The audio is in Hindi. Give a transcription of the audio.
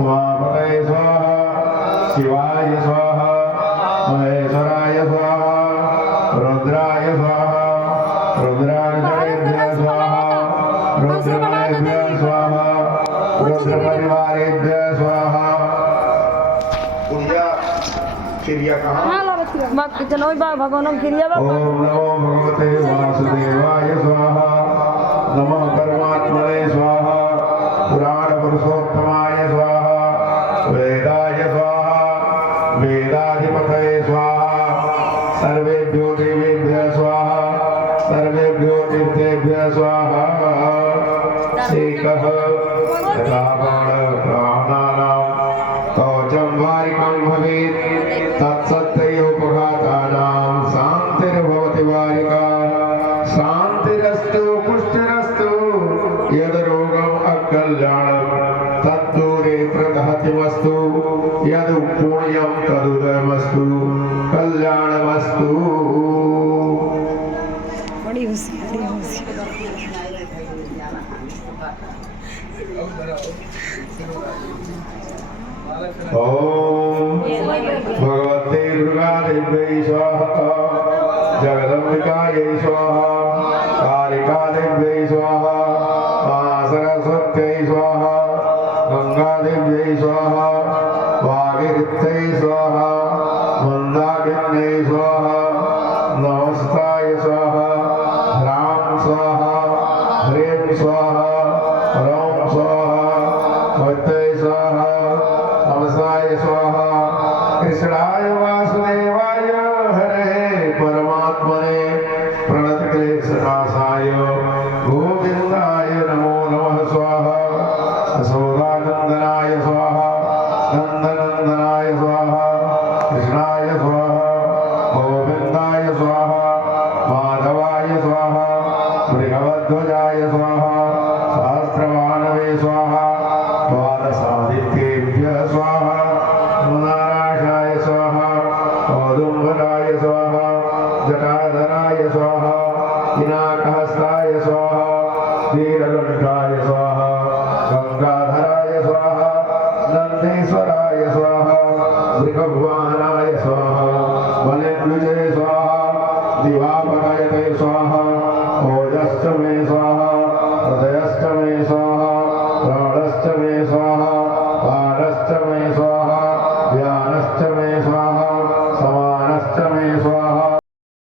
उमापतये स्वाहा शिवाय स्वाहा महेश्वराय स्वाहा रुद्राय स्वाहा रुद्राक्षरेभ्यः स्वाहा रुद्रमणेभ्यः स्वाहा रुद्रपरिवारेभ्यः स्वाहा। क्रिया कहाँ? भगवान क्रिया ओम नमो भगवते वासुदेवाय स्वाहा नमः परमात्मने स्वाहा पुराण पुरुषोत्तमाय स्वाहा वेदाय स्वाहा वेदाधिपतये स्वाहा सर्वेभ्यो देवेभ्यः स्वाहा सर्वेभ्यो तीर्थेभ्यः स्वाहा। शेकः तथा प्राणानां कवचं वारिकं भवेत् तत्सत्ययोपघातानां शान्तिर्भवति वारिका शान्तिरस्तु पुष्टिरस्तु यद्रोगम् अकल्याणं तद्दूरे प्रदहतिमस्तु यदुपुण्यं तदुदयमस्तु कल्याणमस्तु। बड़ी होशियारी ओम भगवते दुर्गादेव्यै स्वाहा जगदम्बिकायै स्वाहा कालिकादेव्यै स्वाहा सरस्वत्यै स्वाहा गंगादेव्यै स्वाहा वागीरथ्यै स्वाहा मंदाकिन्यै स्वाहा नमस्ताय स्वाहा ह्रां स्वाहा ह्रीं स्वाहा रौं स्वाहा वत्यै स्वाहा नमसाय स्वाहा कृष्णाय